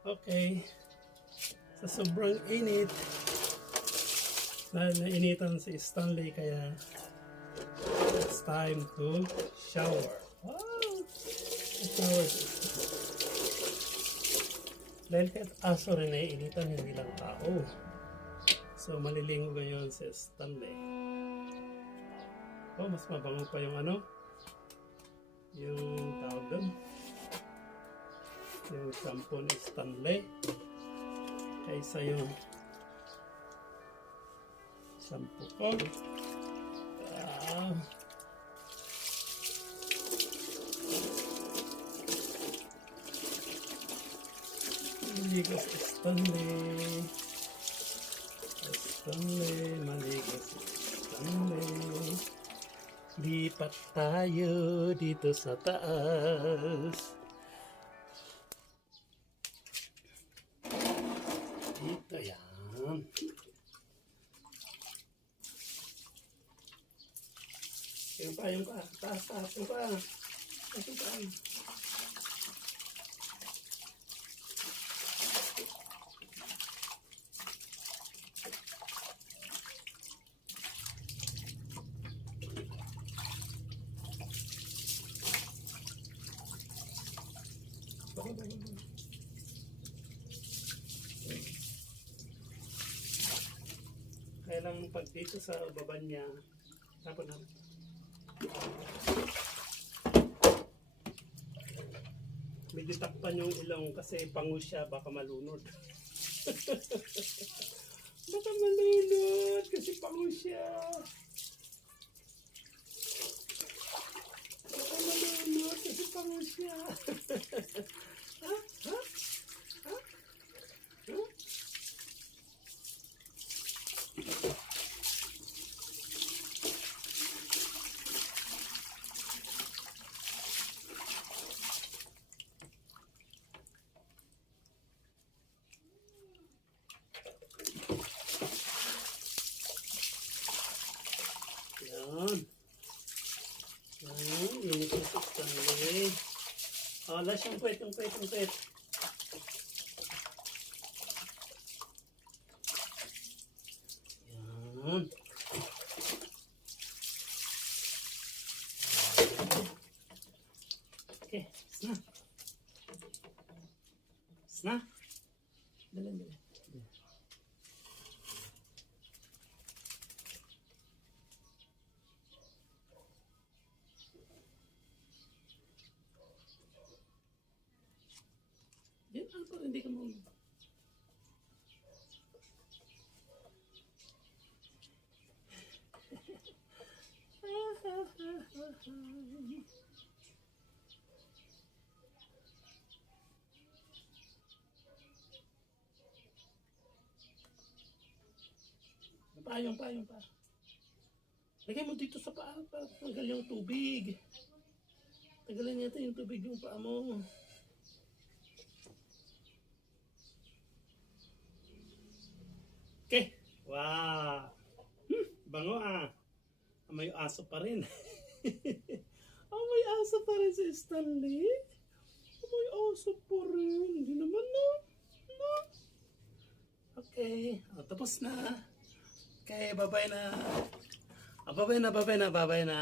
Okay. Sa sobrang init, dahil nainitan si Stanley kaya it's time to shower. Wow! Shower. Dahil kahit aso rin naiinitan, hindi lang tao. So, malilingo ngayon si Stanley. Oh, mas mabango pa yung ano? Yung tawag doon. Yung shampoo ni Stanley. Kaysa yung shampoo ko. Ah. Maligo si Stanley. Stanley, maligo si Stanley. Lipat tayo dito sa taas. Dito yan. Yung pa, yung pa. Taas, taas, yung pa. Taas, yung pa. Kaya lang pag dito sa baba niya, tapon na. Medyo takpan yung ilong kasi pango siya, baka malunod. baka malunod kasi pango siya. Baka malunod kasi pango siya. ha? Ha? Ha? Ha? Yan. Yan, yun yung Stanley. Oh, last yung kwet, yung kwet, yung kwet. Yan. Okay, sna. Sna. Dali, dali. Ang pa, hindi ka mo. Yung pa, yung pa. Lagay mo dito sa paa para tanggal yung tubig. Tanggalin natin yung tubig yung paa mo. Okay. Wow. Hmm, bango ah. May aso pa rin. oh, may aso pa rin si Stanley. Oh, may aso pa rin. Hindi naman no. No. Okay. Oh, tapos na. Okay, bye-bye na. Ah, bye-bye na, bye-bye na, bye-bye na.